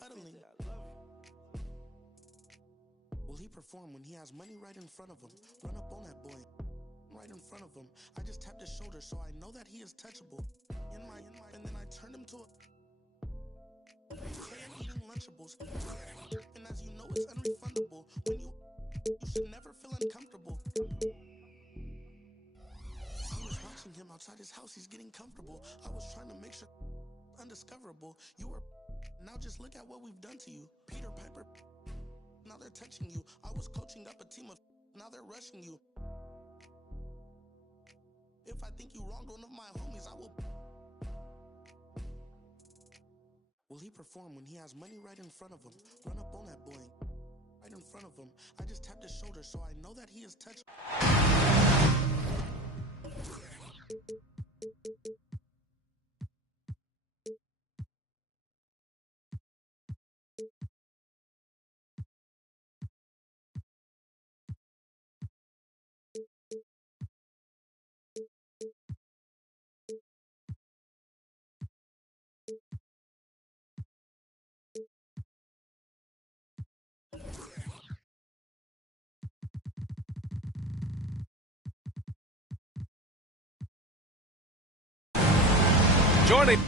cuddling. Will he perform when he has money right in front of him? Run up on that boy. Right in front of him. I just tapped his shoulder so I know that he is touchable. And then I turned him to a can eating Lunchables. And as you know, it's unrefundable. When you should never feel uncomfortable. I was watching him outside his house. He's getting comfortable. I was trying to make sure undiscoverable. You were now just look at what we've done to you. Peter Piper. Now they're touching you. I was coaching up a team of now they're rushing you. If I think you wronged one of my homies, I will. Will he perform when he has money right in front of him? Run up on that boy. Right in front of him. I just tapped his shoulder so I know that he is touched. Joining.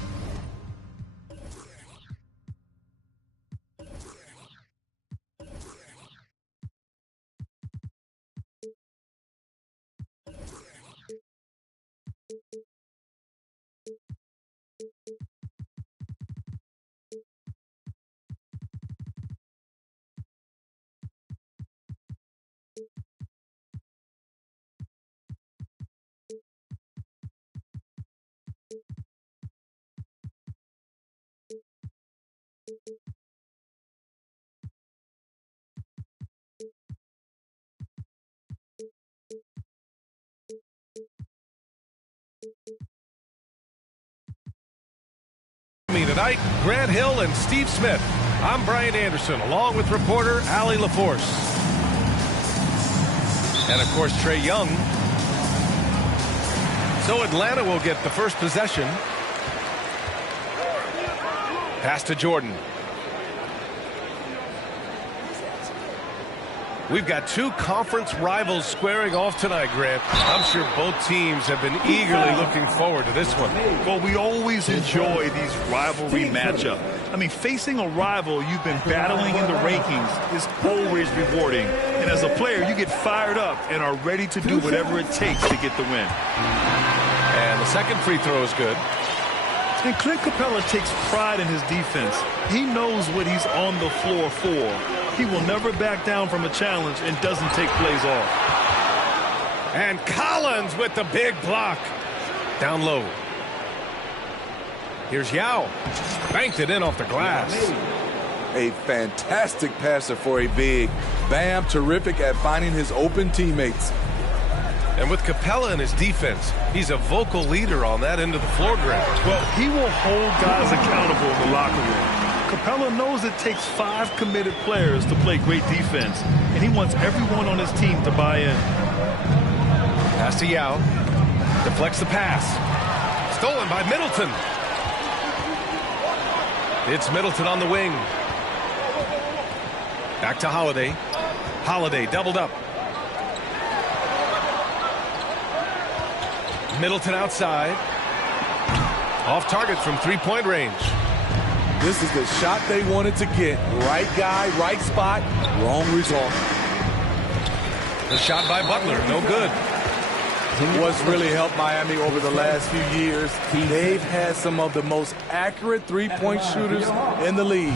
Tonight, Grant Hill and Steve Smith. I'm Brian Anderson, along with reporter Allie LaForce. And, of course, Trae Young. So Atlanta will get the first possession. Pass to Jordan. We've got two conference rivals squaring off tonight, Grant. I'm sure both teams have been eagerly looking forward to this one. Well, we always enjoy these rivalry matchups. I mean, facing a rival you've been battling in the rankings is always rewarding. And as a player, you get fired up and are ready to do whatever it takes to get the win. And the second free throw is good. And Clint Capella takes pride in his defense. He knows what he's on the floor for. He will never back down from a challenge and doesn't take plays off. And Collins with the big block. Down low. Here's Yao. Banked it in off the glass. A fantastic passer for a big. Bam, terrific at finding his open teammates. And with Capella in his defense, he's a vocal leader on that end of the floor, Grant. Well, he will hold guys accountable in the locker room. Capella knows it takes 5 committed players to play great defense, and he wants everyone on his team to buy in. Pass to Yao. Deflects the pass. Stolen by Middleton. It's Middleton on the wing. Back to Holiday. Holiday doubled up. Middleton outside. Off target from three-point range. This is the shot they wanted to get. Right guy, right spot, wrong result. The shot by Butler, no good. What's really helped Miami over the last few years, they've had some of the most accurate three-point shooters in the league.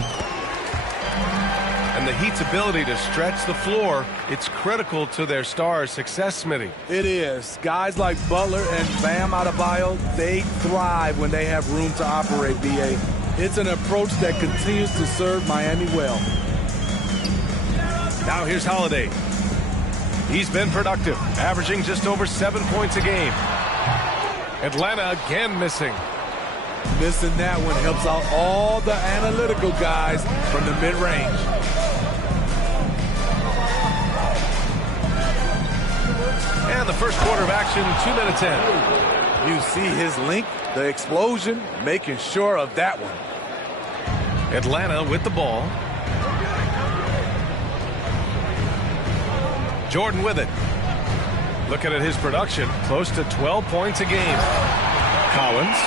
And the Heat's ability to stretch the floor, it's critical to their stars' success, Smitty. It is. Guys like Butler and Bam Adebayo, they thrive when they have room to operate, B.A. It's an approach that continues to serve Miami well. Now here's Holiday. He's been productive, averaging just over 7 points a game. Atlanta again missing. Missing that one helps out all the analytical guys from the mid-range. And the first quarter of action, 2 minutes in. You see his length, the explosion, making sure of that one. Atlanta with the ball. Jordan with it. Looking at his production, close to 12 points a game. Collins.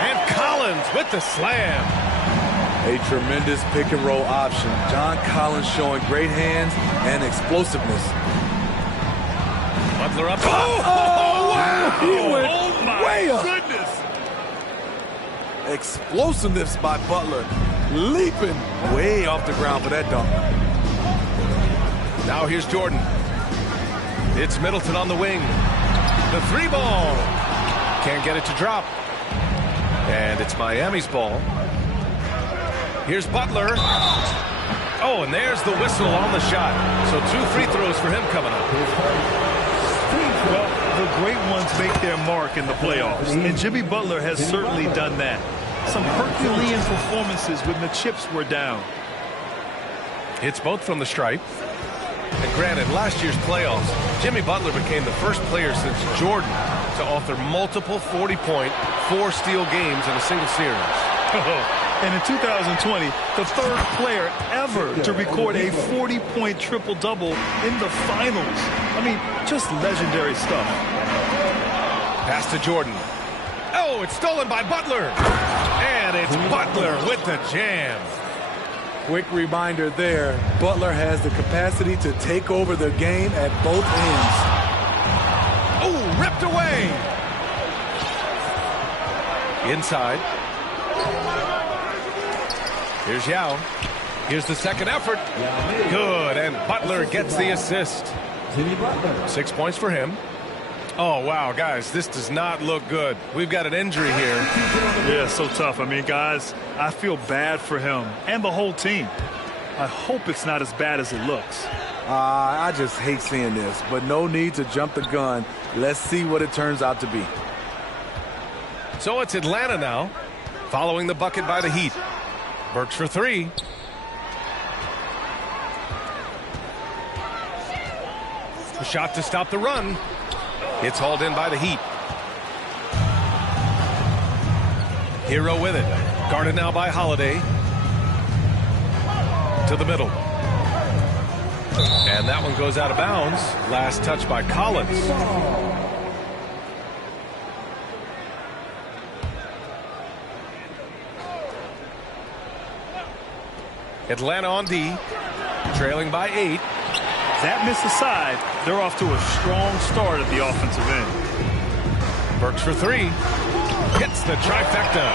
And Collins with the slam. A tremendous pick and roll option. John Collins showing great hands and explosiveness. Butler up. Oh, wow! He went Oh my way up. goodness! Explosiveness by Butler. Leaping way off the ground for that dunk. Now here's Jordan. It's Middleton on the wing. The three ball. Can't get it to drop. And it's Miami's ball. Here's Butler. Oh, and there's the whistle on the shot. So 2 free throws for him coming up. Well, the great ones make their mark in the playoffs, and Jimmy Butler has certainly done that. Some Herculean performances when the chips were down. It's both from the stripe. And granted, last year's playoffs, Jimmy Butler became the first player since Jordan to author multiple 40-point, 4-steal games in a single series. And in 2020, the third player ever to record a 40-point triple-double in the finals. I mean, just legendary stuff. Pass to Jordan. Oh, it's stolen by Butler. And it's Butler with the jam. Quick reminder there, Butler has the capacity to take over the game at both ends. Oh, ripped away. Inside. Here's Yao. Here's the second effort. Good, and Butler gets the assist. 6 points for him. Oh, wow, guys, this does not look good. We've got an injury here. Yeah, so tough. I mean, guys, I feel bad for him and the whole team. I hope it's not as bad as it looks. I just hate seeing this, but no need to jump the gun. Let's see what it turns out to be. So it's Atlanta now, following the bucket by the Heat. Burks for 3. A shot to stop the run. It's hauled in by the Heat. Hero with it. Guarded now by Holiday. To the middle. And that one goes out of bounds. Last touch by Collins. Atlanta on D. Trailing by 8. That miss aside, they're off to a strong start at the offensive end. Burks for 3. Hits the trifecta.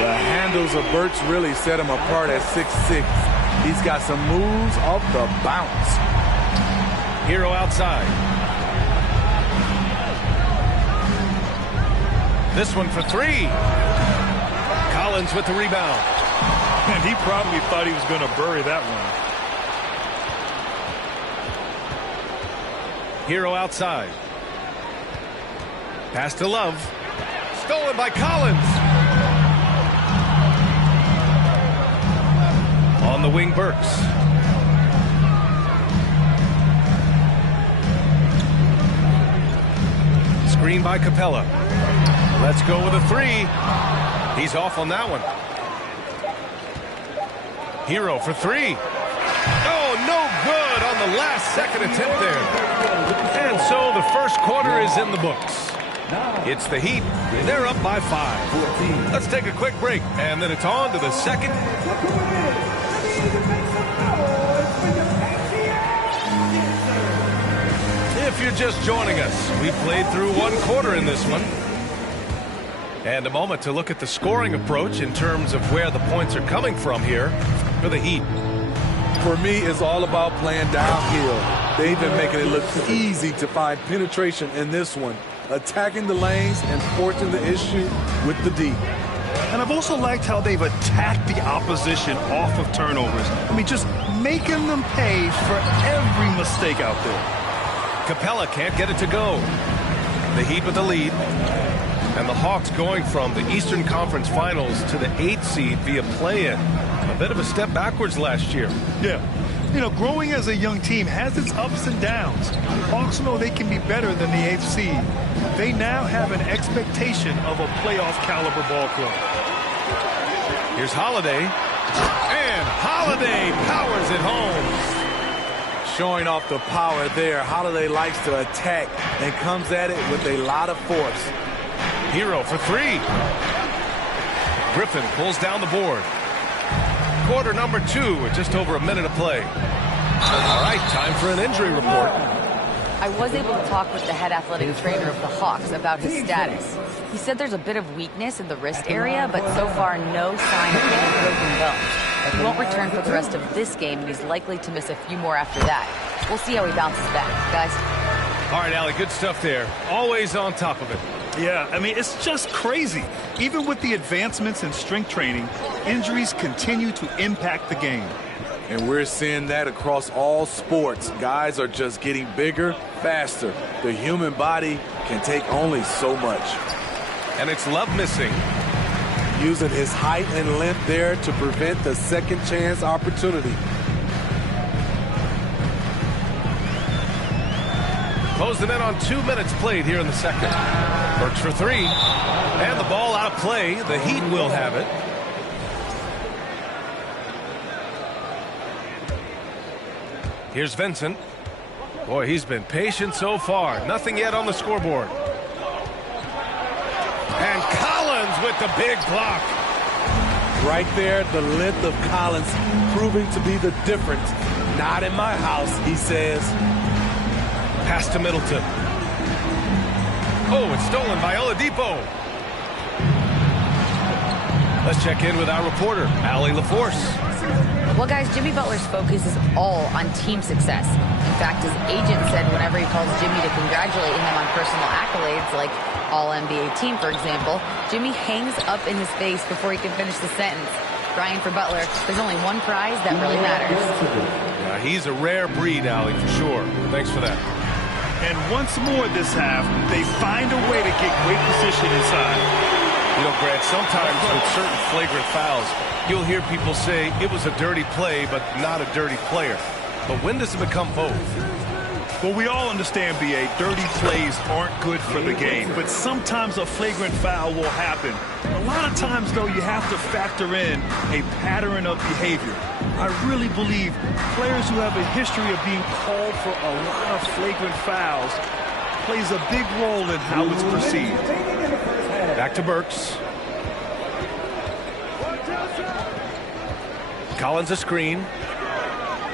The handles of Burks really set him apart at 6'6". He's got some moves off the bounce. Hero outside. This one for 3. Collins with the rebound. And he probably thought he was going to bury that one. Hero outside. Pass to Love. Stolen by Collins. On the wing, Burks. Screen by Capella. Let's go with a 3. He's off on that one. Hero for 3. Oh, no good on the last second attempt there. And so the first quarter is in the books. It's the Heat. They're up by 5. Let's take a quick break, and then it's on to the second. If you're just joining us, we played through 1 quarter in this one. And a moment to look at the scoring approach in terms of where the points are coming from here for the Heat. For me, it's all about playing downhill. They've been making it look easy to find penetration in this one, attacking the lanes and forcing the issue with the D. And I've also liked how they've attacked the opposition off of turnovers. I mean, just making them pay for every mistake out there. Capella can't get it to go. The Heat with the lead. And the Hawks going from the Eastern Conference Finals to the 8th seed via play-in. A bit of a step backwards last year. Yeah. You know, growing as a young team has its ups and downs. Hawks know they can be better than the 8th seed. They now have an expectation of a playoff caliber ball club. Here's Holiday. And Holiday powers it home. Showing off the power there. Holiday likes to attack and comes at it with a lot of force. Hero for three. Griffin pulls down the board. Quarter number 2 with just over a minute of play. All right, time for an injury report. I was able to talk with the head athletic trainer of the Hawks about his status. He said there's a bit of weakness in the wrist area, but so far no sign of any broken bones. He won't return for the rest of this game, and he's likely to miss a few more after that. We'll see how he bounces back, guys. All right, Allie, good stuff there. Always on top of it. Yeah, I mean, it's just crazy. Even with the advancements in strength training, injuries continue to impact the game. And we're seeing that across all sports. Guys are just getting bigger, faster. The human body can take only so much. And it's Love missing. Using his height and length there to prevent the second chance opportunity. Closing in on 2 minutes played here in the second. Works for three. And the ball out of play. The Heat will have it. Here's Vincent. Boy, he's been patient so far. Nothing yet on the scoreboard. And Collins with the big block. Right there, the length of Collins proving to be the difference. Not in my house, he says. Pass to Middleton. Oh, it's stolen by Oladipo. Let's check in with our reporter, Allie LaForce. Well, guys, Jimmy Butler's focus is all on team success. In fact, his agent said whenever he calls Jimmy to congratulate him on personal accolades, like All-NBA team, for example, Jimmy hangs up in his face before he can finish the sentence. Ryan, for Butler, there's only one prize that really matters. Yeah, he's a rare breed, Allie, for sure. Thanks for that. And once more this half, they find a way to get great position inside. You know, Grant, sometimes with certain flagrant fouls, you'll hear people say it was a dirty play, but not a dirty player. But when does it become both? Well, we all understand, B.A., dirty plays aren't good for the game, but sometimes a flagrant foul will happen. A lot of times, though, you have to factor in a pattern of behavior. I really believe players who have a history of being called for a lot of flagrant fouls plays a big role in how it's perceived. Back to Burks. Collins a screen.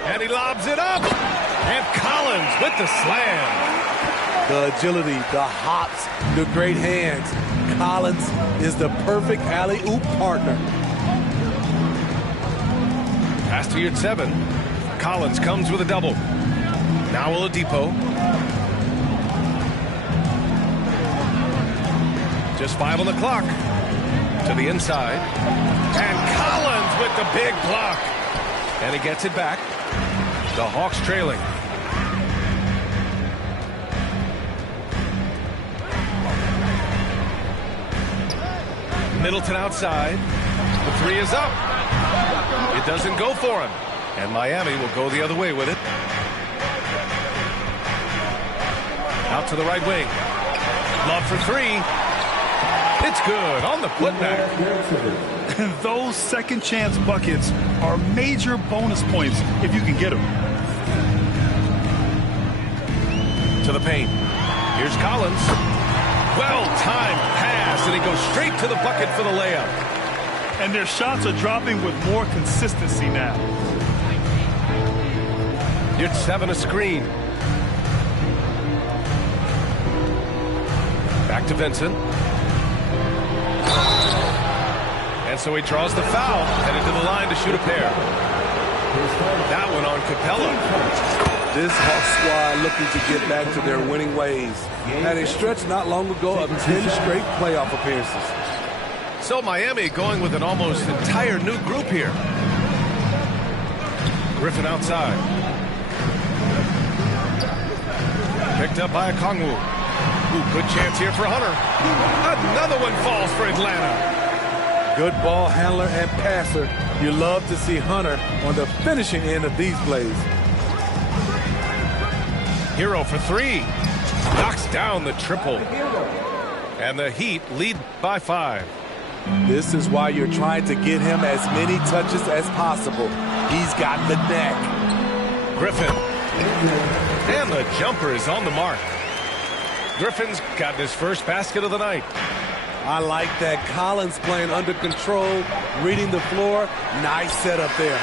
And he lobs it up. And Collins with the slam. The agility, the hops, the great hands. Collins is the perfect alley-oop partner. Pass to your 7. Collins comes with a double. Now Oladipo. Just 5 on the clock. To the inside. And Collins with the big block. And he gets it back. The Hawks trailing. Middleton outside. The 3 is up. It doesn't go for him. And Miami will go the other way with it. Out to the right wing. Love for 3. It's good on the putback. Those second chance buckets are major bonus points if you can get them. To the paint. Here's Collins. Well-timed pass, and he goes straight to the bucket for the layup. And their shots are dropping with more consistency now. Here's 7 a screen. Back to Vincent. And so he draws the foul, headed to the line to shoot a pair. That one on Capella. This Hawks squad looking to get back to their winning ways. Had a stretch not long ago of 10 straight playoff appearances. So Miami going with an almost entire new group here. Griffin outside. Picked up by Okongwu. Ooh, good chance here for Hunter. Another one falls for Atlanta. Good ball handler and passer. You love to see Hunter on the finishing end of these plays. Hero for 3. Knocks down the triple. And the Heat lead by 5. This is why you're trying to get him as many touches as possible. He's got the neck. Griffin. And the jumper is on the mark. Griffin's gotten his first basket of the night. I like that. Collins playing under control, reading the floor. Nice setup there.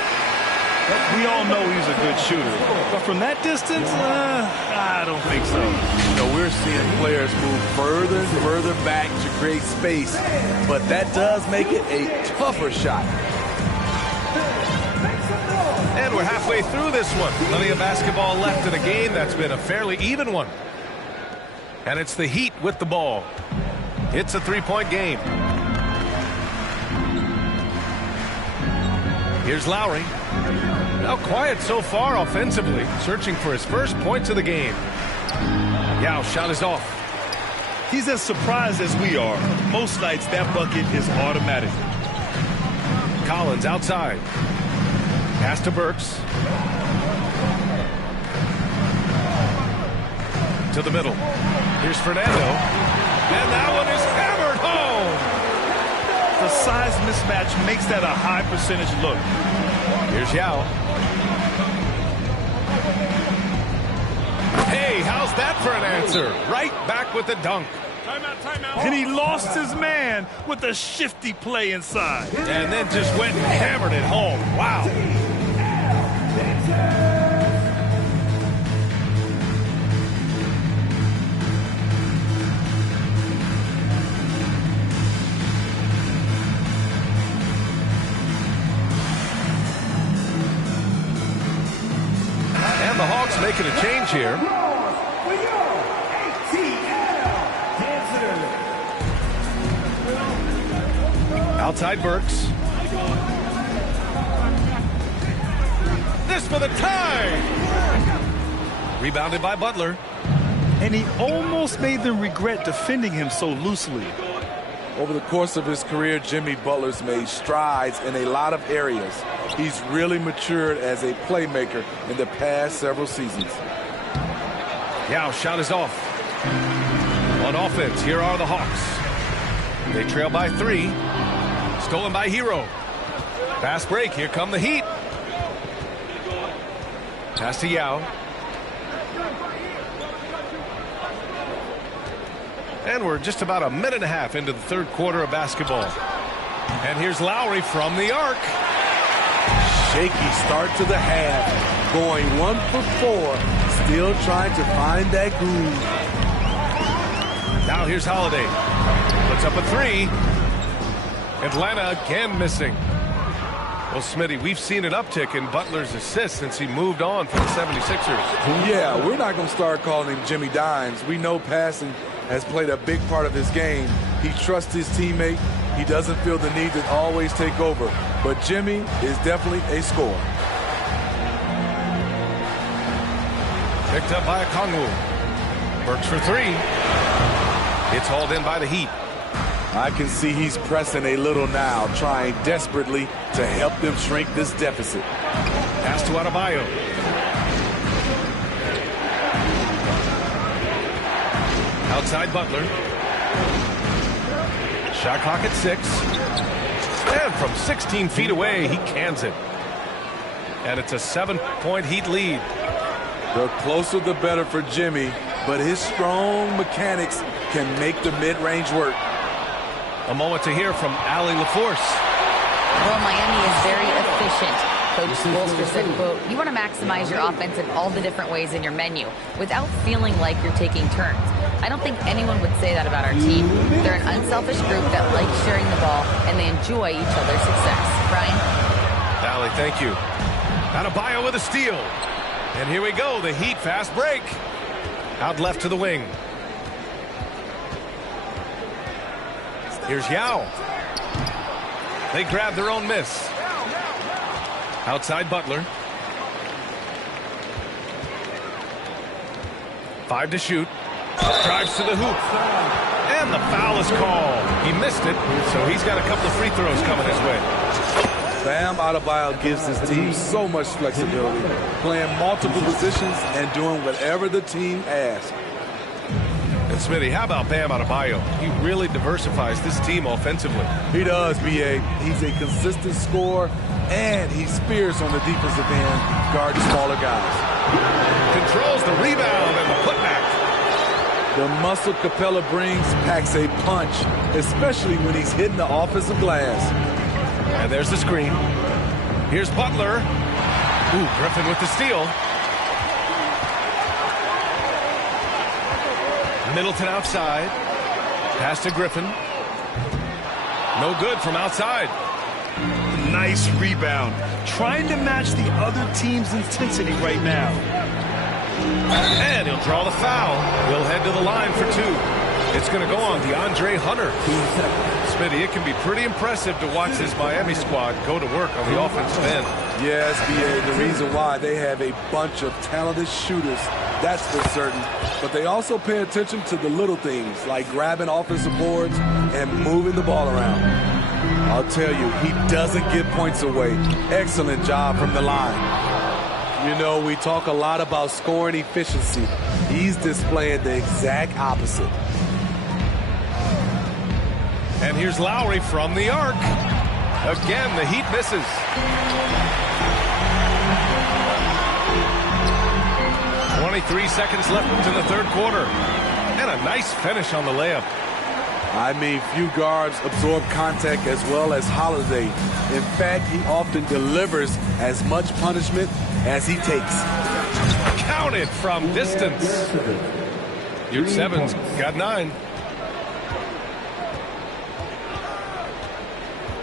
We all know he's a good shooter. But from that distance, I don't think so. You know, we're seeing players move further and further back to create space. But that does make it a tougher shot. And we're halfway through this one. Plenty of basketball left in a game that's been a fairly even one. And it's the Heat with the ball. It's a three-point game. Here's Lowry. Now quiet so far offensively, searching for his first points of the game. Yao shot is off. He's as surprised as we are. Most nights that bucket is automatic. Collins outside. Pass to Burks. To the middle. Here's Fernando. And that one is hammered home. The size mismatch makes that a high percentage look. Here's Yao. Hey, how's that for an answer? Right back with the dunk. Timeout. And he lost his man with a shifty play inside. And then just went and hammered it home. Wow. And the Hawks making a change here. Outside Burks. This for the tie. Rebounded by Butler. And he almost made them regret defending him so loosely. Over the course of his career, Jimmy Butler's made strides in a lot of areas. He's really matured as a playmaker in the past several seasons. Yao shot is off. On offense, here are the Hawks. They trail by 3. Stolen by Hero. Fast break. Here come the Heat. Pass to Yao. And we're just about a minute and a half into the third quarter of basketball. And here's Lowry from the arc. Shaky start to the half. Going 1 for 4. Still trying to find that groove. Now here's Holiday. Puts up a 3. Atlanta again missing. Well, Smitty, we've seen an uptick in Butler's assists since he moved on from the 76ers. Yeah, we're not going to start calling him Jimmy Dimes. We know passing has played a big part of his game. He trusts his teammate. He doesn't feel the need to always take over. But Jimmy is definitely a scorer. Picked up by Okongwu. Burks for 3. It's hauled in by the Heat. I can see he's pressing a little now, trying desperately to help them shrink this deficit. Pass to Adebayo. Outside Butler. Shot clock at 6. And from 16 feet away, he cans it. And it's a 7-point Heat lead. The closer the better for Jimmy, but his strong mechanics can make the mid-range work. A moment to hear from Allie LaForce. Well, Miami is very efficient. Coach Spoelstra said, quote, you want to maximize your offense in all the different ways in your menu without feeling like you're taking turns. I don't think anyone would say that about our team. They're an unselfish group that likes sharing the ball, and they enjoy each other's success. Brian? Allie, thank you. Adebayo with a steal. And here we go, the Heat fast break. Out left to the wing. Here's Yao. They grab their own miss. Outside Butler. 5 to shoot. Drives to the hoop. And the foul is called. He missed it, so he's got a couple of free throws coming his way. Bam Adebayo gives his team so much flexibility, playing multiple positions and doing whatever the team asks. And Smitty, how about Bam Adebayo? He really diversifies this team offensively. He does, B.A. He's a consistent scorer, and he's fierce on the defensive end, guarding smaller guys. Controls the rebound and the putback. The muscle Capella brings packs a punch, especially when he's hitting the offensive glass. And there's the screen. Here's Butler. Ooh, Griffin with the steal. Middleton outside. Pass to Griffin. No good from outside. Nice rebound. Trying to match the other team's intensity right now. And he'll draw the foul. He'll head to the line for two. It's going to go on DeAndre Hunter. Smitty, it can be pretty impressive to watch this Miami squad go to work on the offensive end. Yes, B.A., the reason why they have a bunch of talented shooters, that's for certain. But they also pay attention to the little things, like grabbing offensive boards and moving the ball around. I'll tell you, he doesn't give points away. Excellent job from the line. You know, we talk a lot about scoring efficiency. He's displaying the exact opposite. And here's Lowry from the arc. Again, the Heat misses. .23 seconds left in the third quarter. And a nice finish on the layup. I mean, few guards absorb contact as well as Holiday. In fact, he often delivers as much punishment as he takes. Counted from distance. Ute Seven's got 9.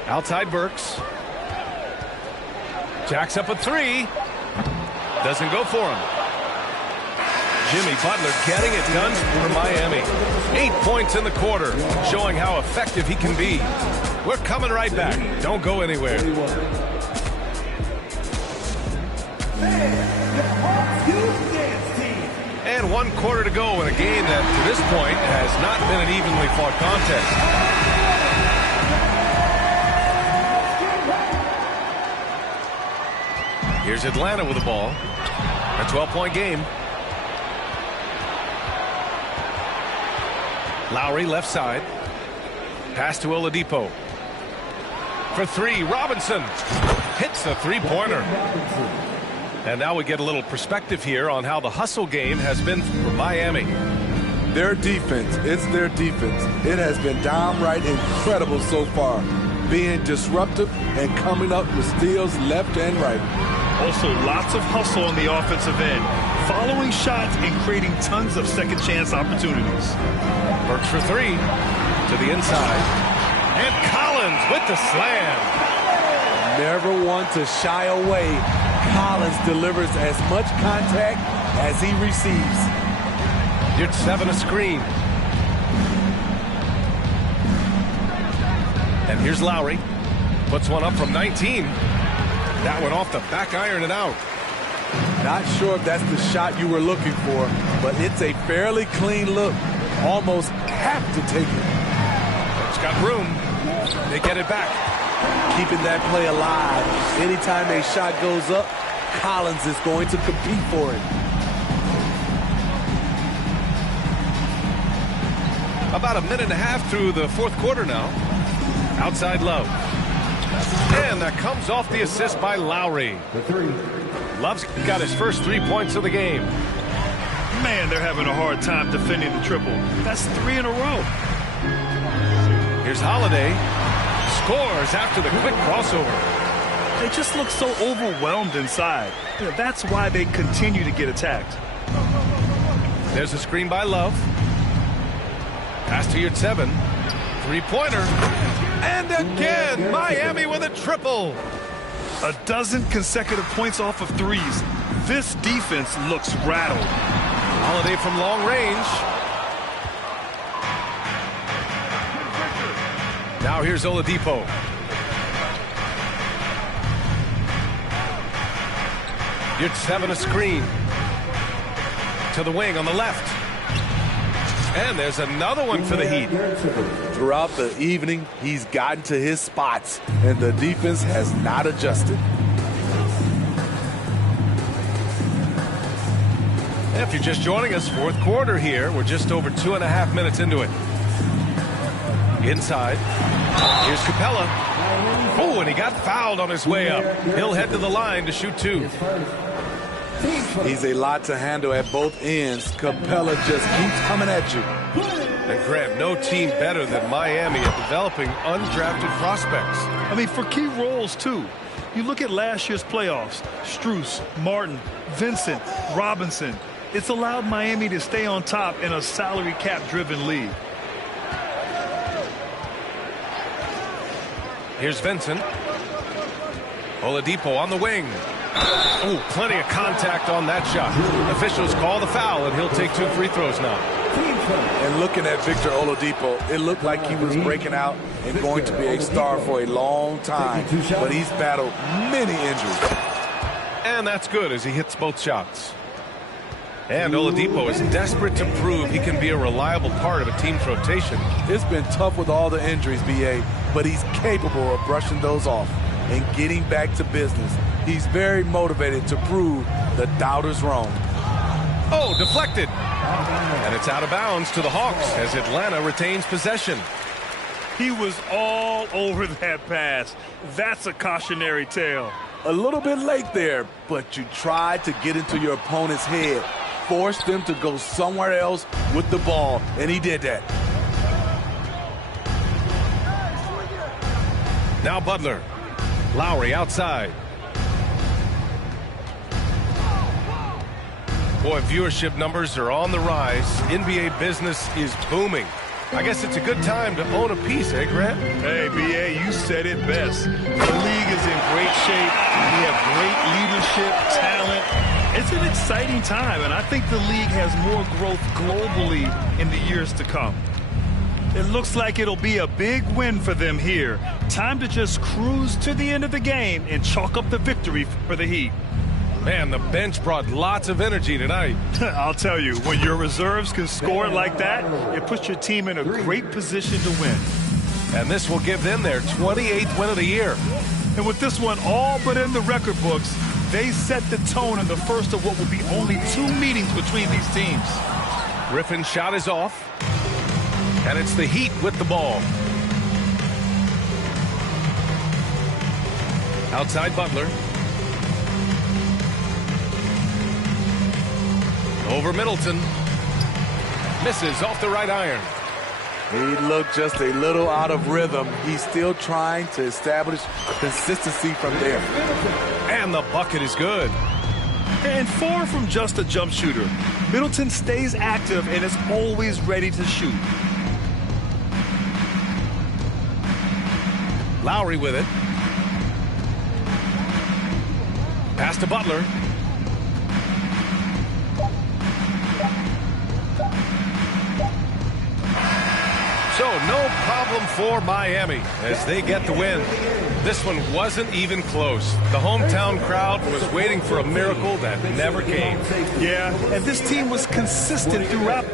Outside Burks. Jacks up a 3. Doesn't go for him. Jimmy Butler getting it done for Miami. 8 points in the quarter, showing how effective he can be. We're coming right back. Don't go anywhere. And 1 quarter to go in a game that, to this point, has not been an evenly fought contest. Here's Atlanta with the ball. A 12-point game. Lowry left side. Pass to Oladipo. For 3, Robinson hits the three-pointer. And now we get a little perspective here on how the hustle game has been for Miami. Their defense, it's their defense. It has been downright incredible so far, being disruptive and coming up with steals left and right. Also, lots of hustle on the offensive end, following shots and creating tons of second chance opportunities. Burks for 3 to the inside. And Collins with the slam. Never one to shy away. Collins delivers as much contact as he receives. Ute 7 a screen. And here's Lowry. Puts one up from 19. That one off the back iron and out. Not sure if that's the shot you were looking for, but it's a fairly clean look. Almost have to take it. It's got room. They get it back. Keeping that play alive. Anytime a shot goes up, Collins is going to compete for it. About a minute and a half through the fourth quarter now. Outside Love. And that comes off the assist by Lowry. Love's got his first 3 points of the game. Man, they're having a hard time defending the triple. That's 3 in a row. Here's Holiday. Scores after the quick crossover. They just look so overwhelmed inside. That's why they continue to get attacked. There's a screen by Love. Pass to Ute 7. Three-pointer. And again, Miami with a triple. A dozen consecutive points off of threes. This defense looks rattled. Holiday from long range. Now here's Oladipo. Ute 7 a screen. To the wing on the left. And there's another one for the Heat. Throughout the evening, he's gotten to his spots, and the defense has not adjusted. If you're just joining us, fourth quarter here. We're just over 2.5 minutes into it. Inside. Here's Capella. Oh, and he got fouled on his way up. He'll head to the line to shoot 2. He's a lot to handle at both ends. Capella just keeps coming at you. And Grant, no team better than Miami at developing undrafted prospects. I mean, for key roles, too. You look at last year's playoffs. Strus, Martin, Vincent, Robinson. It's allowed Miami to stay on top in a salary cap-driven league. Here's Vincent. Oladipo on the wing. Oh, plenty of contact on that shot. Officials call the foul, and he'll take 2 free throws now. And looking at Victor Oladipo, it looked like he was breaking out and going to be a star for a long time. But he's battled many injuries. And that's good as he hits both shots. And Oladipo is desperate to prove he can be a reliable part of a team's rotation. It's been tough with all the injuries, B.A., but he's capable of brushing those off and getting back to business. He's very motivated to prove the doubters wrong. Oh, deflected. And it's out of bounds to the Hawks as Atlanta retains possession. He was all over that pass. That's a cautionary tale. A little bit late there, but you tried to get into your opponent's head. Force them to go somewhere else with the ball, and he did that. Now Butler. Lowry outside. Boy, viewership numbers are on the rise. NBA business is booming. I guess it's a good time to own a piece, eh, Grant? Hey, B.A., you said it best. The league is in great shape. We have great leadership, talent. It's an exciting time, and I think the league has more growth globally in the years to come. It looks like it'll be a big win for them here. Time to just cruise to the end of the game and chalk up the victory for the Heat. Man, the bench brought lots of energy tonight. I'll tell you, when your reserves can score like that, it puts your team in a great position to win. And this will give them their 28th win of the year. And with this one all but in the record books, they set the tone in the first of what will be only 2 meetings between these teams. Griffin's shot is off. And it's the Heat with the ball. Outside Butler. Over Middleton. Misses off the right iron. He looked just a little out of rhythm. He's still trying to establish consistency from there. And the bucket is good. And far from just a jump shooter, Middleton stays active and is always ready to shoot. Lowry with it. Pass to Butler. So no problem for Miami as they get the win. This one wasn't even close. The hometown crowd was waiting for a miracle that never came. Yeah, and this team was consistent throughout.